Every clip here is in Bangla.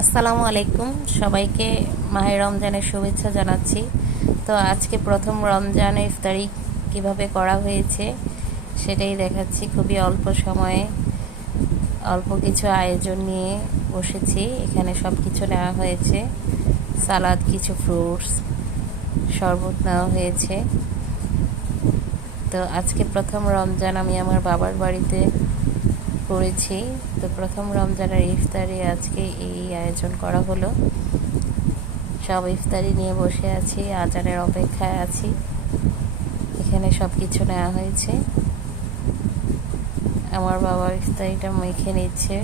আসসালামু আলাইকুম, সবাইকে মাহে রমজানের শুভেচ্ছা জানাচ্ছি। তো আজকে প্রথম রমজানে ইফতারি কিভাবে করা হয়েছে সেটাই দেখাচ্ছি। খুবই অল্প সময়ে অল্প কিছু আয়োজন নিয়ে বসেছি। এখানে সব কিছু নেওয়া হয়েছে, সালাদ, কিছু ফ্রুটস, শরবত নেওয়া হয়েছে। তো আজকে প্রথম রমজান আমি আমার বাবার বাড়িতে করেছি। তো প্রথম রমজানের ইফতারি আজকে এই আয়োজন করা হলো। সব ইফতারি নিয়ে বসে আছি, আজানের অপেক্ষায় আছি। এখানে সব কিছু নেওয়া হয়েছে। আমার বাবা ইফতারিটা মেখে নিচ্ছে।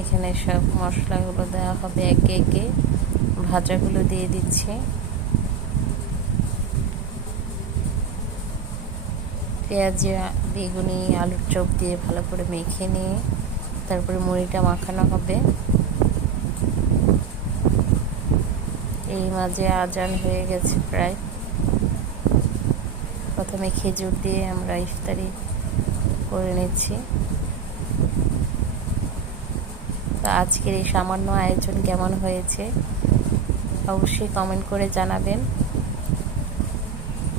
এখানে সব মশলাগুলো দেওয়া হবে একে একে, ভাজাগুলো দিয়ে দিচ্ছে। পেঁয়াজ, বেগুনি, আলুর চপ দিয়ে ভালো করে মেখে নিয়ে তারপরে মুড়িটা মাখানো হবে। এই মাঝে আজান হয়ে গেছে প্রায়। প্রথমে খেজুর দিয়ে আমরা ইফতারি করে নিচ্ছি। তো আজকের এই সামান্য আয়োজন কেমন হয়েছে অবশ্যই কমেন্ট করে জানাবেন।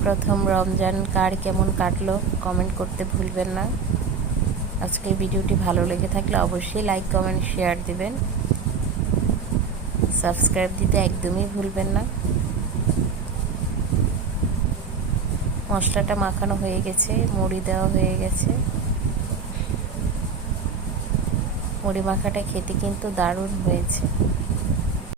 প্রথম রমজান কার কেমন কাটলো কমেন্ট করতে ভুলবেন না। আজকের ভিডিওটি ভালো লেগে থাকলে অবশ্যই লাইক, কমেন্ট, শেয়ার দিবেন। সাবস্ক্রাইব দিতে একদমই ভুলবেন না। মশলাটা মাখানো হয়ে গেছে, মুড়ি দেওয়া হয়ে গেছে। মুড়ি মাখাটা খেতে কিন্তু দারুণ হয়েছে।